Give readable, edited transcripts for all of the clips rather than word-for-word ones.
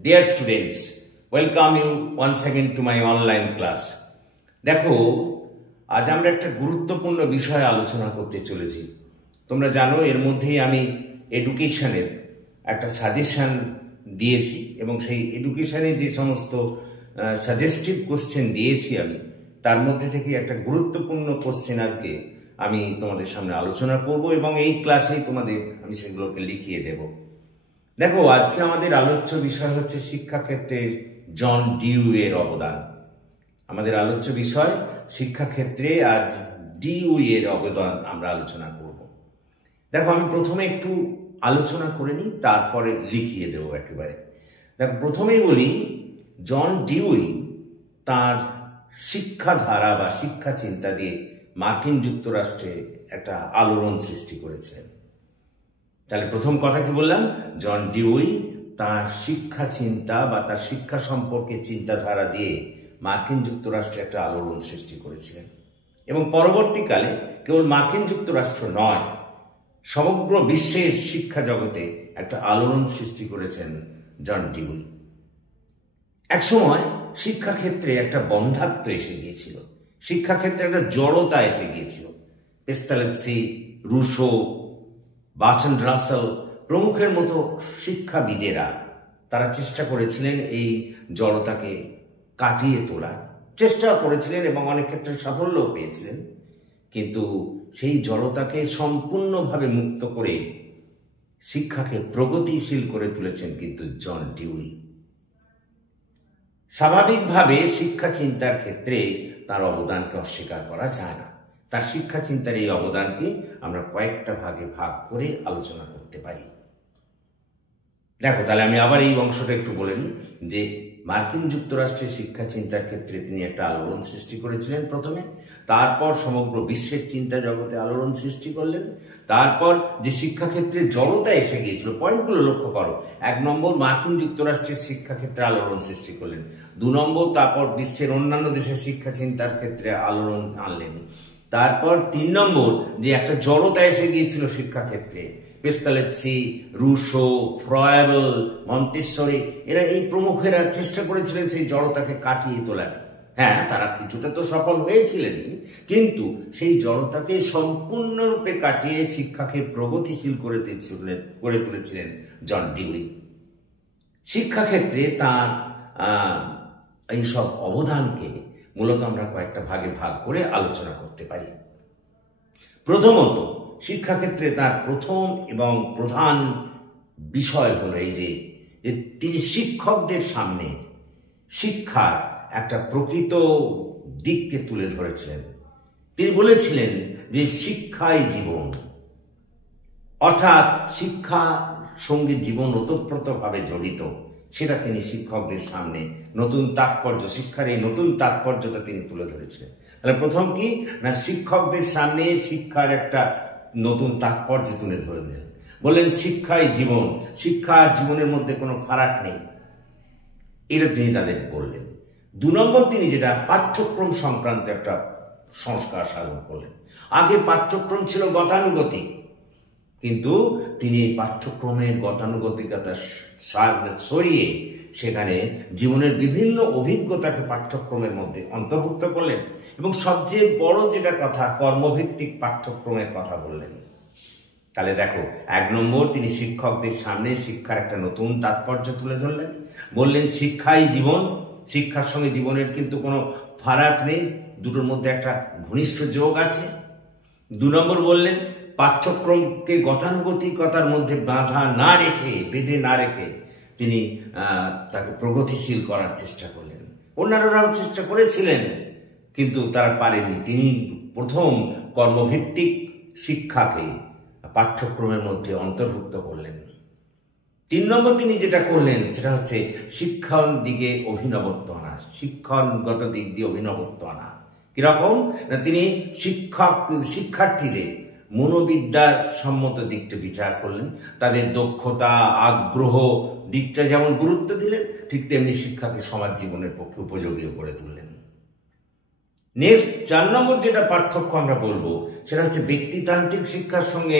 Dear students, welcome you once again to my online class. দেখো, আজ আমরা একটা গুরুত্বপূর্ণ বিষয় আলোচনা করতে চলেছি। তোমরা জানো এর মধ্যেই আমি এডুকেশনের একটা সাজেশন দিয়েছি এবং সেই এডুকেশনে যে সমস্ত সাজেস্টিভ কোশ্চেন দিয়েছি আমি তার মধ্যে থেকে একটা গুরুত্বপূর্ণ কোশ্চেন আজকে আমি তোমাদের সামনে আলোচনা করব এবং এই ক্লাসেই তোমাদের আমি সেগুলোকে লিখিয়ে দেব। দেখো, আজকে আমাদের আলোচ্য বিষয় হচ্ছে শিক্ষাক্ষেত্রে জন ডিউইয়ের অবদান। আমাদের আলোচ্য বিষয় শিক্ষাক্ষেত্রে আজ ডিউইয়ের অবদান আমরা আলোচনা করব। দেখো, আমি প্রথমে একটু আলোচনা করে নিই, তারপরে লিখিয়ে দেবো একেবারে। দেখো, প্রথমেই বলি, জন ডিউই তার শিক্ষাধারা বা শিক্ষা চিন্তা দিয়ে মার্কিন যুক্তরাষ্ট্রে একটা আলোড়ন সৃষ্টি করেছিলেন। তাহলে প্রথম কথা কি বললাম? জন ডিউই তার শিক্ষা চিন্তা বা তার শিক্ষা সম্পর্কে চিন্তাধারা দিয়ে মার্কিন যুক্তরাষ্ট্রে একটা আলোড়ন সৃষ্টি করেছিলেন এবং পরবর্তীকালে কেবল মার্কিন যুক্তরাষ্ট্র নয়, সমগ্র বিশ্বের শিক্ষা জগতে একটা আলোড়ন সৃষ্টি করেছেন জন ডিউই। একসময় শিক্ষাক্ষেত্রে একটা বন্ধাত্ব এসে গিয়েছিল, শিক্ষাক্ষেত্রে একটা জড়তা এসে গিয়েছিল। পেস্তালেৎসি, রুশো, বার্ট্রান্ড রাসেল প্রমুখের মতো শিক্ষাবিদেরা তারা চেষ্টা করেছিলেন এই জড়তাকে কাটিয়ে তোলার চেষ্টা করেছিলেন এবং অনেক ক্ষেত্রে সাফল্যও পেয়েছিলেন। কিন্তু সেই জড়তাকে সম্পূর্ণভাবে মুক্ত করে শিক্ষাকে প্রগতিশীল করে তুলেছেন কিন্তু জন ডিউই। স্বাভাবিকভাবে শিক্ষা চিন্তার ক্ষেত্রে তার অবদানকে অস্বীকার করা যায় না। তার শিক্ষা চিন্তার এই অবদানকে আমরা কয়েকটা ভাগে ভাগ করে আলোচনা করতে পারি। দেখো, তাহলে আমি আবার এই অংশটা একটু বলে নিই যে মার্কিন যুক্তরাষ্ট্রের শিক্ষা চিন্তার ক্ষেত্রে তিনি একটা আলোড়ন সৃষ্টি করেছিলেন প্রথমে, তারপর সমগ্র বিশ্বের চিন্তা জগতে আলোড়ন সৃষ্টি করলেন। তারপর যে শিক্ষাক্ষেত্রে জড়তা এসে গিয়েছিল, পয়েন্টগুলো লক্ষ্য করো। 1 নম্বর, মার্কিন যুক্তরাষ্ট্রের শিক্ষাক্ষেত্রে আলোড়ন সৃষ্টি করলেন। 2 নম্বর, তারপর বিশ্বের অন্যান্য দেশের শিক্ষা চিন্তার ক্ষেত্রে আলোড়ন আনলেন। তারপর 3 নম্বর, যে একটা জড়তা এসে গিয়েছিল শিক্ষাক্ষেত্রে, পেস্তালেৎসি, রুশো, ফ্রয়েবল, মন্তেশ্বরী এরা এই প্রমুখেরা চেষ্টা করেছিলেন সেই জড়তাকে কাটিয়ে তোলার। হ্যাঁ, তারা কিছুটা তো সফল হয়েছিলেনই, কিন্তু সেই জড়তাকে সম্পূর্ণরূপে কাটিয়ে শিক্ষাকে প্রগতিশীল করে তুলেছিলেন জন ডিউই। শিক্ষাক্ষেত্রে তার এইসব অবদানকে মূলত আমরা কয়েকটা ভাগে ভাগ করে আলোচনা করতে পারি। প্রথমত, শিক্ষাক্ষেত্রে তার প্রথম এবং প্রধান বিষয় হলো এই যে তিনি শিক্ষকদের সামনে শিক্ষার একটা প্রকৃত দিককে তুলে ধরেছিলেন। তিনি বলেছিলেন যে শিক্ষাই জীবন, অর্থাৎ শিক্ষার সঙ্গে জীবন ওতপ্রোতভাবে জড়িত, সেটা তিনি শিক্ষকদের সামনে নতুন তাৎপর্য, শিক্ষার এই নতুন তাৎপর্যটা তিনি তুলে ধরেছিলেন। তাহলে প্রথম কি না, শিক্ষকদের সামনে শিক্ষার একটা নতুন তাৎপর্য তুলে ধরলেন, বললেন শিক্ষাই জীবন, শিক্ষা আর জীবনের মধ্যে কোনো ফারাক নেই, এটা তিনি তাদের বললেন। 2 নম্বর, তিনি যেটা পাঠ্যক্রম সংক্রান্ত একটা সংস্কার সাধন করলেন। আগে পাঠ্যক্রম ছিল গতানুগতিক, কিন্তু তিনি পাঠ্যক্রমের গতানুগতিকতা সরিয়ে সেখানে জীবনের বিভিন্ন অভিজ্ঞতাকে পাঠ্যক্রমের মধ্যে অন্তর্ভুক্ত করলেন এবং সবচেয়ে বড় যেটা কথা, কর্মভিত্তিক পাঠ্যক্রমের কথা বললেন। তাহলে দেখো, 1 নম্বর, তিনি শিক্ষকদের সামনে শিক্ষার একটা নতুন তাৎপর্য তুলে ধরলেন, বললেন শিক্ষাই জীবন, শিক্ষার সঙ্গে জীবনের কিন্তু কোনো ফারাক নেই, দুটোর মধ্যে একটা ঘনিষ্ঠ যোগ আছে। 2 নম্বর, বললেন পাঠ্যক্রমকে গতানুগতিকতার মধ্যে বেঁধে না রেখে তিনি তাকে প্রগতিশীল করার চেষ্টা করলেন। অন্যান্যরাও চেষ্টা করেছিলেন কিন্তু তারা পারেনি। তিনি প্রথম কর্মভিত্তিক শিক্ষাকে পাঠ্যক্রমের মধ্যে অন্তর্ভুক্ত করলেন। 3 নম্বর, তিনি যেটা করলেন সেটা হচ্ছে শিক্ষণ দিকে অভিনবত্ব আনা, শিক্ষণগত দিক দিয়ে অভিনবত্ব আনা। কিরকম না, তিনি শিক্ষার্থীদের মনোবিদ্যার সম্মত দিকটা বিচার করলেন, তাদের দক্ষতা, আগ্রহ দিকটা যেমন গুরুত্ব দিলেন, ঠিক তেমনি শিক্ষাকে সমাজ জীবনের পক্ষে উপযোগী করে তুললেন। নেক্সট 4 নম্বর যেটা পার্থক্য আমরা বলবো সেটা হচ্ছে ব্যক্তিতান্ত্রিক শিক্ষার সঙ্গে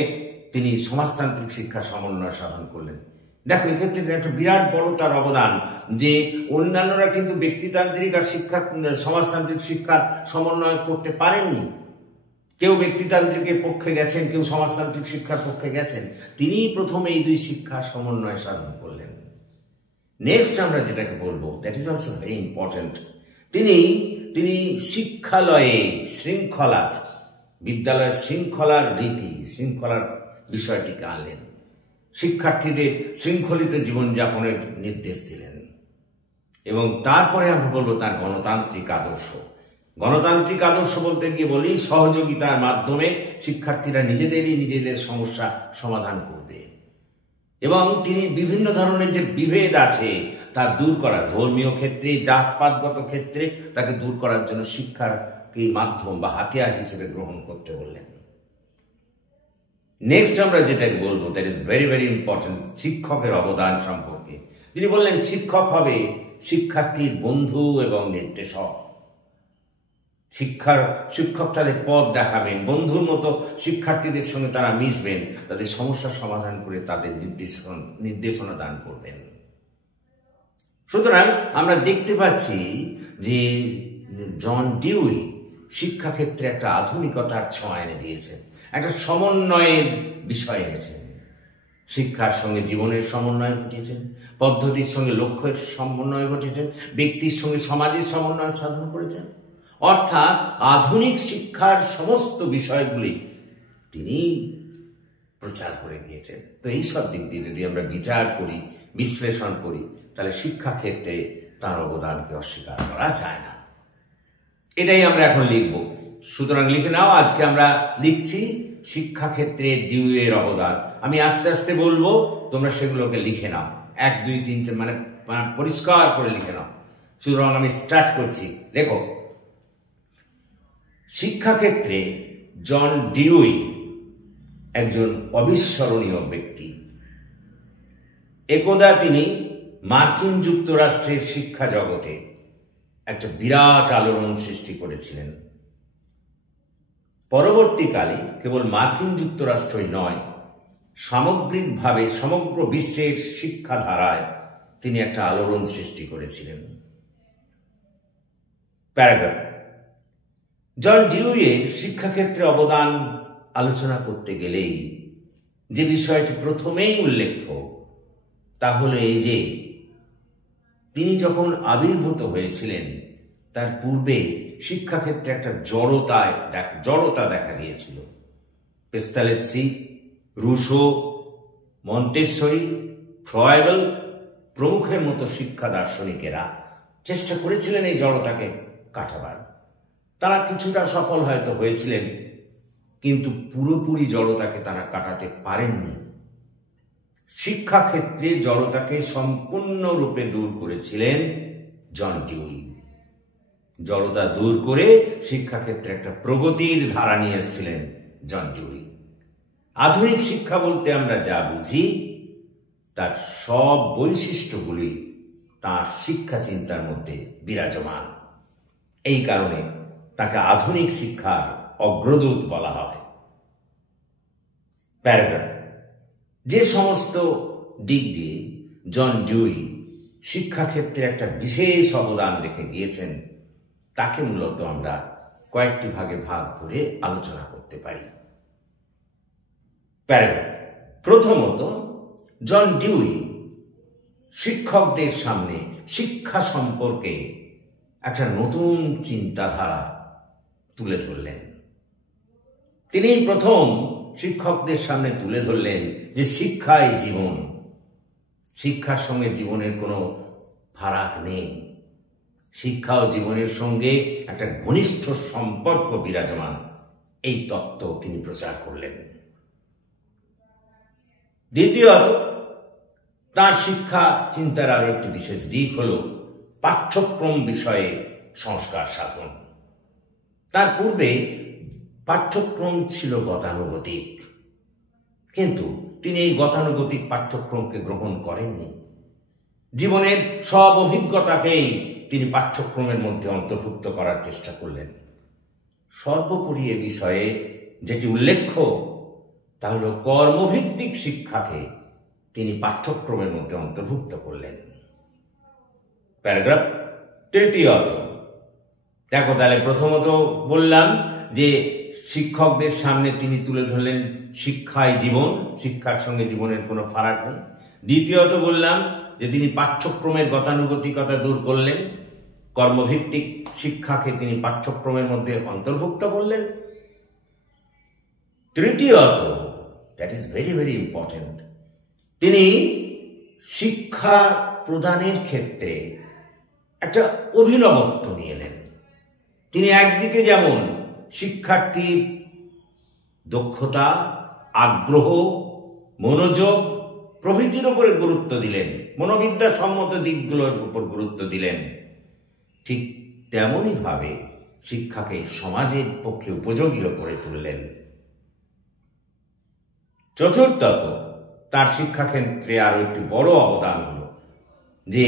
তিনি সমাজতান্ত্রিক শিক্ষার সমন্বয় সাধন করলেন। দেখো এক্ষেত্রে একটা বিরাট বড় তার অবদান, যে অন্যান্যরা কিন্তু ব্যক্তিতান্ত্রিক আর সমাজতান্ত্রিক শিক্ষার সমন্বয় করতে পারেননি। কেউ ব্যক্তিতান্ত্রিকের পক্ষে গেছেন, কেউ সমাজতান্ত্রিক শিক্ষার পক্ষে গেছেন। তিনিই প্রথমে এই দুই শিক্ষার সমন্বয় সাধন করলেন। নেক্সট আমরা যেটাকে বলবো, that is also very important, তিনি শিক্ষালয়ে শৃঙ্খলা, বিদ্যালয়ের শৃঙ্খলার রীতি, শৃঙ্খলার বিষয়টিকে আনলেন। শিক্ষার্থীদের শৃঙ্খলিত জীবনযাপনের নির্দেশ দিলেন। এবং তারপরে আমরা বলবো তার গণতান্ত্রিক আদর্শ। গণতান্ত্রিক আদর্শ বলতে গিয়ে বলি, সহযোগিতার মাধ্যমে শিক্ষার্থীরা নিজেদের সমস্যা সমাধান করবে। এবং তিনি বিভিন্ন ধরনের যে বিভেদ আছে তা দূর করা, ধর্মীয় ক্ষেত্রে, জাতপাতগত ক্ষেত্রে তাকে দূর করার জন্য শিক্ষাকে মাধ্যম বা হাতিয়ার হিসেবে গ্রহণ করতে বললেন। নেক্সট আমরা যেটাকে বলবো, that is very very important, শিক্ষকের অবদান সম্পর্কে। তিনি বললেন শিক্ষক হবে শিক্ষার্থীর বন্ধু এবং নির্দেশক। শিক্ষক তাদের পথ দেখাবেন, বন্ধুর মতো শিক্ষার্থীদের সঙ্গে তারা মিশবেন, তাদের সমস্যার সমাধান করে তাদের নির্দেশনা দান করবেন। সুতরাং আমরা দেখতে পাচ্ছি যে জন ডিউই শিক্ষাক্ষেত্রে একটা আধুনিকতার ছোঁয়া এনে দিয়েছেন, একটা সমন্বয়ের বিষয় এনেছেন। শিক্ষার সঙ্গে জীবনের সমন্বয় ঘটিয়েছেন, পদ্ধতির সঙ্গে লক্ষ্যের সমন্বয় ঘটিয়েছেন, ব্যক্তির সঙ্গে সমাজের সমন্বয় সাধন করেছেন। অর্থাৎ আধুনিক শিক্ষার সমস্ত বিষয়গুলি তিনি প্রচার করে গিয়েছেন। তো এইসব দিক দিয়ে যদি আমরা বিচার করি, বিশ্লেষণ করি, তাহলে শিক্ষাক্ষেত্রে তার অবদানকে অস্বীকার করা যায় না। এটাই আমরা এখন লিখব। সুতরাং লিখে নাও, আজকে আমরা লিখছি শিক্ষাক্ষেত্রে ডিউয়ের অবদান। আমি আস্তে আস্তে বলবো, তোমরা সেগুলোকে লিখে নাও, 1 2 3 4 মানে পরিষ্কার করে লিখে নাও। সুতরাং আমি স্টার্ট করছি। দেখো, শিক্ষাক্ষেত্রে জন ডিউই একজন অবিস্মরণীয় ব্যক্তি। একদা তিনি মার্কিন যুক্তরাষ্ট্রের শিক্ষা জগতে একটা বিরাট আলোড়ন সৃষ্টি করেছিলেন। পরবর্তীকালে কেবল মার্কিন যুক্তরাষ্ট্রই নয়, সামগ্রিকভাবে সমগ্র বিশ্বের শিক্ষাধারায় তিনি একটা আলোড়ন সৃষ্টি করেছিলেন। প্যারাগ্রাফ। জন ডিউইয়ের শিক্ষাক্ষেত্রে অবদান আলোচনা করতে গেলেই যে বিষয়টি প্রথমেই উল্লেখ্য তা হলো এই যে তিনি যখন আবির্ভূত হয়েছিলেন তার পূর্বে শিক্ষাক্ষেত্রে একটা জড়তা দেখা দিয়েছিল। পেস্তালেৎসি, রুশো, মন্তেশ্বরী, ফ্রয়েবেল প্রমুখের মতো শিক্ষা দার্শনিকেরা চেষ্টা করেছিলেন এই জড়তাকে কাটাবার। তারা কিছুটা সফল হয়তো হয়েছিলেন, কিন্তু পুরোপুরি জড়তাকে তারা কাটাতে পারেননি। শিক্ষাক্ষেত্রে জড়তাকে সম্পূর্ণরূপে দূর করেছিলেন জন ডিউই। জড়তা দূর করে শিক্ষাক্ষেত্রে একটা প্রগতির ধারা নিয়ে এসেছিলেন জন ডিউই। আধুনিক শিক্ষা বলতে আমরা যা বুঝি তার সব বৈশিষ্ট্যগুলি তার শিক্ষা চিন্তার মধ্যে বিরাজমান। এই কারণে তাকে আধুনিক শিক্ষার অগ্রদূত বলা হয়। প্যারাগ্রাফ। যে সমস্ত দিক দিয়ে জন ডিউই শিক্ষাক্ষেত্রে একটা বিশেষ অবদান রেখে গিয়েছেন তাকে মূলত আমরা কয়েকটি ভাগে ভাগ করে আলোচনা করতে পারি। প্যারাগ্রাফ। প্রথমত, জন ডিউই শিক্ষকদের সামনে শিক্ষা সম্পর্কে একটা নতুন চিন্তাধারা তুলে ধরলেন। তিনি প্রথম শিক্ষকদের সামনে তুলে ধরলেন যে শিক্ষাই জীবন, শিক্ষার সঙ্গে জীবনের কোনো ফারাক নেই, শিক্ষা ও জীবনের সঙ্গে একটা ঘনিষ্ঠ সম্পর্ক বিরাজমান, এই তত্ত্ব তিনি প্রচার করলেন। দ্বিতীয়ত, তার শিক্ষা চিন্তার আরো একটি বিশেষ দিক হল পাঠ্যক্রম বিষয়ে সংস্কার সাধন। তার পূর্বে পাঠ্যক্রম ছিল গতানুগতিক, কিন্তু তিনি এই গতানুগতিক পাঠ্যক্রমকে গ্রহণ করেননি। জীবনের সব অভিজ্ঞতাকেই তিনি পাঠ্যক্রমের মধ্যে অন্তর্ভুক্ত করার চেষ্টা করলেন। সর্বোপরি এ বিষয়ে যেটি উল্লেখ্য তা হল কর্মভিত্তিক শিক্ষাকে তিনি পাঠ্যক্রমের মধ্যে অন্তর্ভুক্ত করলেন। প্যারাগ্রাফ তৃতীয়ত, দেখো তাহলে প্রথমত বললাম যে শিক্ষকদের সামনে তিনি তুলে ধরলেন শিক্ষাই জীবন, শিক্ষার সঙ্গে জীবনের কোনো ফারাক নেই। দ্বিতীয়ত বললাম যে তিনি পাঠ্যক্রমের গতানুগতিকতা দূর করলেন, কর্মভিত্তিক শিক্ষাকে তিনি পাঠ্যক্রমের মধ্যে অন্তর্ভুক্ত করলেন। তৃতীয়ত, that is very very important, তিনি শিক্ষা প্রদানের ক্ষেত্রে একটা অভিনবত্ব নিয়ে এলেন। তিনি একদিকে যেমন শিক্ষার্থীর দক্ষতা, আগ্রহ, মনোযোগ প্রভৃতির উপরে গুরুত্ব দিলেন, মনোবিদ্যা সম্মত দিকগুলোর উপর গুরুত্ব দিলেন, ঠিক তেমনই ভাবে শিক্ষাকে সমাজের পক্ষে উপযোগীও করে তুললেন। চতুর্থত, তার শিক্ষাক্ষেত্রে আরো একটি বড় অবদান হল যে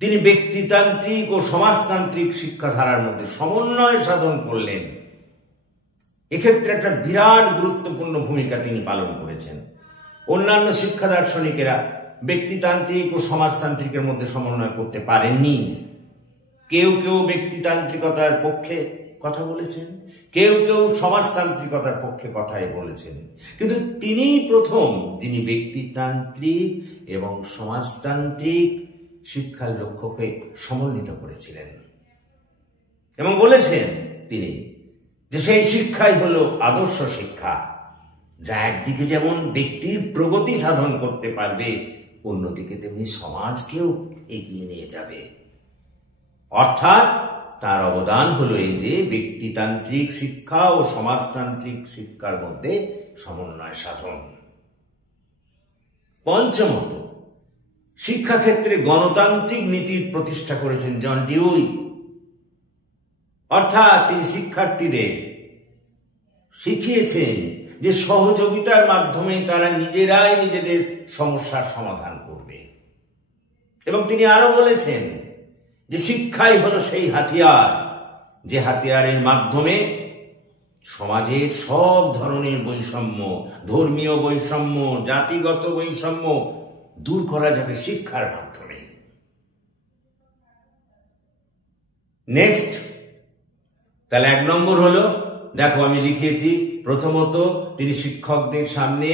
তিনি ব্যক্তিতান্ত্রিক ও সমাজতান্ত্রিক শিক্ষাধারার মধ্যে সমন্বয় সাধন করলেন। এক্ষেত্রে একটা বিরাট গুরুত্বপূর্ণ ভূমিকা তিনি পালন করেছেন। অন্যান্য শিক্ষা দার্শনিকেরা ব্যক্তিতান্ত্রিক ও সমাজতান্ত্রিকের মধ্যে সমন্বয় করতে পারেননি। কেউ কেউ ব্যক্তিতান্ত্রিকতার পক্ষে কথা বলেছেন, কেউ কেউ সমাজতান্ত্রিকতার পক্ষে কথাই বলেছেন, কিন্তু তিনি প্রথম যিনি ব্যক্তিতান্ত্রিক এবং সমাজতান্ত্রিক শিক্ষার লক্ষ্যকে সমন্বিত করেছিলেন এবং বলেছেন তিনি যে সেই শিক্ষাই হলো আদর্শ শিক্ষা, যা একদিকে যেমন ব্যক্তির প্রগতি সাধন করতে পারবে, অন্যদিকে তেমনি সমাজকেও এগিয়ে নিয়ে যাবে। অর্থাৎ তার অবদান হলো এই যে ব্যক্তিতান্ত্রিক শিক্ষা ও সমাজতান্ত্রিক শিক্ষার মধ্যে সমন্বয় সাধন। পঞ্চমত, শিক্ষাক্ষেত্রে গণতান্ত্রিক নীতির প্রতিষ্ঠা করেছেন জন ডিউই। অর্থাৎ তিনি শিক্ষার্থীদের শিখিয়েছেন যে সহযোগিতার মাধ্যমে তারা নিজেরাই নিজেদের সমস্যার সমাধান করবে, এবং তিনি আরো বলেছেন যে শিক্ষাই হলো সেই হাতিয়ার, যে হাতিয়ারের মাধ্যমে সমাজের সব ধরনের বৈষম্য, ধর্মীয় বৈষম্য, জাতিগত বৈষম্য দূর করা যাবে শিক্ষার মাধ্যমে। নেক্সট, তাহলে 1 নম্বর হলো, দেখো আমি লিখেছি, প্রথমত তিনি শিক্ষকদের সামনে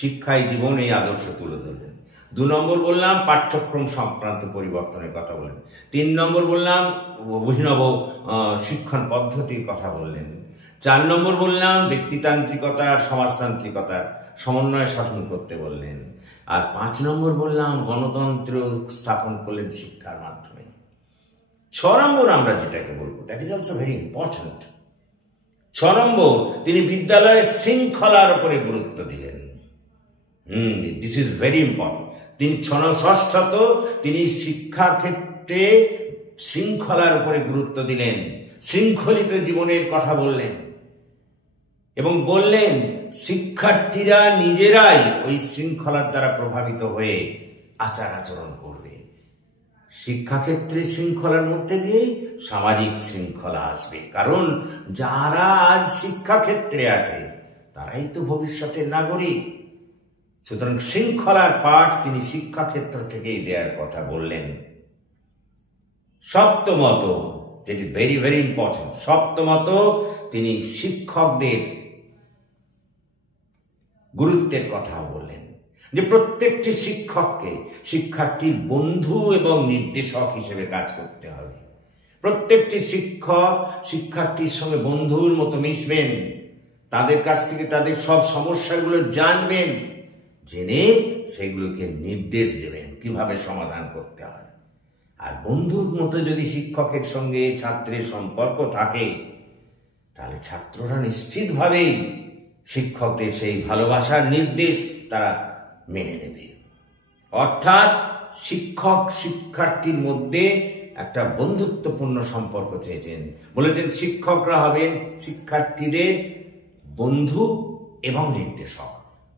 শিক্ষাই জীবন এই আদর্শ তুলে ধরলেন। 2 নম্বর বললাম পাঠ্যক্রম সংক্রান্ত পরিবর্তনের কথা বললেন। 3 নম্বর বললাম অভিনব শিক্ষণ পদ্ধতির কথা বললেন। 4 নম্বর বললাম ব্যক্তিতান্ত্রিকতা আর সমাজতান্ত্রিকতার সমন্বয় সাধন করতে বললেন। আর 5 নম্বর বললাম গণতন্ত্র স্থাপন করলেন শিক্ষার মাধ্যমে। 6 নম্বর আমরা যেটাকে বলবো, that is also very important. 6 নম্বর, তিনি বিদ্যালয়ের শৃঙ্খলার উপরে গুরুত্ব দিলেন। This is very important. তিনি ষষ্ঠত, তিনি শিক্ষার ক্ষেত্রে শৃঙ্খলার উপরে গুরুত্ব দিলেন, শৃঙ্খলিত জীবনের কথা বললেন এবং বললেন শিক্ষার্থীরা নিজেরাই ওই শৃঙ্খলার দ্বারা প্রভাবিত হয়ে আচার আচরণ করবে। শিক্ষাক্ষেত্রে শৃঙ্খলার মধ্যে দিয়েই সামাজিক শৃঙ্খলা আসবে, কারণ যারা আজ শিক্ষাক্ষেত্রে আছে তারাই তো ভবিষ্যতের নাগরিক। সুতরাং শৃঙ্খলার পাঠ তিনি শিক্ষাক্ষেত্র থেকেই দেওয়ার কথা বললেন। সপ্তমত, যেটি ভেরি ভেরি ইম্পর্টেন্ট, সপ্তমত তিনি শিক্ষকদের গুরুত্বের কথা বললেন, যে প্রত্যেকটি শিক্ষককে শিক্ষার্থীর বন্ধু এবং নির্দেশক হিসেবে কাজ করতে হবে। প্রত্যেকটি শিক্ষক শিক্ষার্থীর সঙ্গে বন্ধুর মতো মিশবেন, তাদের কাছ থেকে তাদের সব সমস্যাগুলো জানবেন, জেনে সেগুলোকে নির্দেশ দেবেন কিভাবে সমাধান করতে হয়। আর বন্ধুর মতো যদি শিক্ষকের সঙ্গে ছাত্রের সম্পর্ক থাকে, তাহলে ছাত্ররা নিশ্চিতভাবেই শিক্ষকদের সেই ভালোবাসার নির্দেশ তারা মেনে নেবে। অর্থাৎ শিক্ষক শিক্ষার্থীর মধ্যে একটা বন্ধুত্বপূর্ণ সম্পর্ক চেয়েছেন। বলেছেন শিক্ষকরা হবেন শিক্ষার্থীদের বন্ধু এবং নির্দেশক।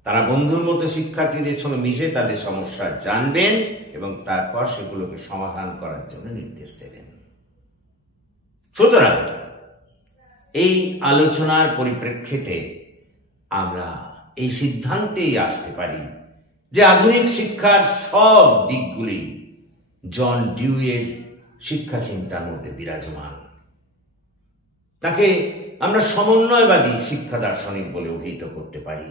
তারা বন্ধুর মতো শিক্ষার্থীদের সঙ্গে মিশে তাদের সমস্যা জানবেন এবং তারপর সেগুলোকে সমাধান করার জন্য নির্দেশ দেবেন। সুতরাং এই আলোচনার পরিপ্রেক্ষিতে আমরা এই সিদ্ধান্তেই আসতে পারি যে আধুনিক শিক্ষার সব দিকগুলি জন ডিউয়ের শিক্ষা চিন্তার মধ্যে বিরাজমান। তাকে আমরা সমন্বয়বাদী শিক্ষা দার্শনিক বলে অভিহিত করতে পারি,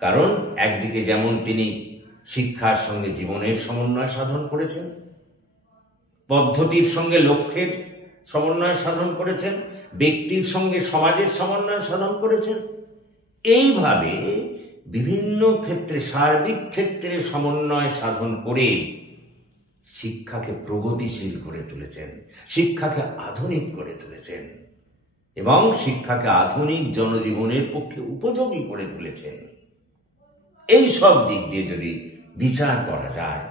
কারণ একদিকে যেমন তিনি শিক্ষার সঙ্গে জীবনের সমন্বয় সাধন করেছেন, পদ্ধতির সঙ্গে লক্ষ্যের সমন্বয় সাধন করেছেন, ব্যক্তির সঙ্গে সমাজের সমন্বয় সাধন করেছেন, এইভাবে বিভিন্ন ক্ষেত্রে সার্বিক ক্ষেত্রে সমন্বয় সাধন করে শিক্ষাকে প্রগতিশীল করে তুলেছেন, শিক্ষাকে আধুনিক করে তুলেছেন এবং শিক্ষাকে আধুনিক জনজীবনের পক্ষে উপযোগী করে তুলেছেন। এই সব দিক দিয়ে যদি বিচার করা যায়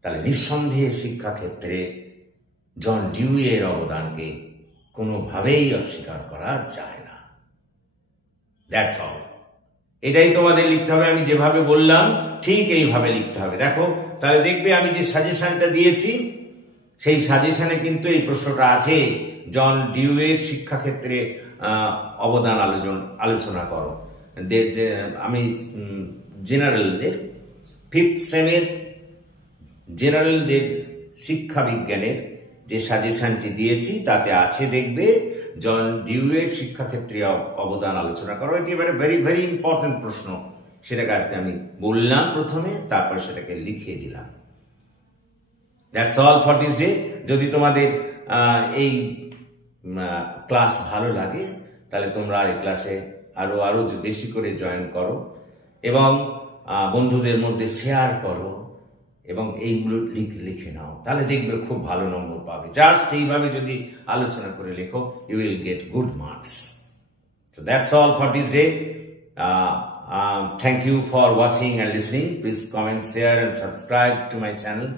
তাহলে নিঃসন্দেহে শিক্ষাক্ষেত্রে জন ডিউয়ের অবদানকে কোনোভাবেই অস্বীকার করা যায় না। That's all. এটাই তোমাদের লিখতে হবে। আমি যেভাবে বললাম ঠিক এইভাবে লিখতে হবে। দেখো, তাহলে দেখবে আমি যে সাজেশনটা দিয়েছি সেই সাজেশনে কিন্তু এই প্রশ্নটা আছে, জন ডিউয়ের শিক্ষাক্ষেত্রে অবদান আলোচনা করো। আমি জেনারেলদের 5th সেমের জেনারেলদের শিক্ষা বিজ্ঞানের যে সাজেশনটি দিয়েছি তাতে আছে, দেখবে জন ডিউয়ের শিক্ষাক্ষেত্রে অবদান আলোচনা করো। এটি এবারে ভেরি ভেরি ইম্পর্টেন্ট প্রশ্ন, সেটাকে আজকে আমি বললাম প্রথমে, তারপর সেটাকে লিখিয়ে দিলাম। That's all for this day. যদি তোমাদের এই ক্লাস ভালো লাগে তাহলে তোমরা এই ক্লাসে আরো বেশি করে জয়েন করো এবং বন্ধুদের মধ্যে শেয়ার করো এবং এইগুলো লিখে নাও, তাহলে দেখবে খুব ভালো নম্বর পাবে। জাস্ট এইভাবে যদি আলোচনা করে লেখো, you will get good marks. So that's all for this day. Thank you for watching and listening. Please comment, share and subscribe to my channel.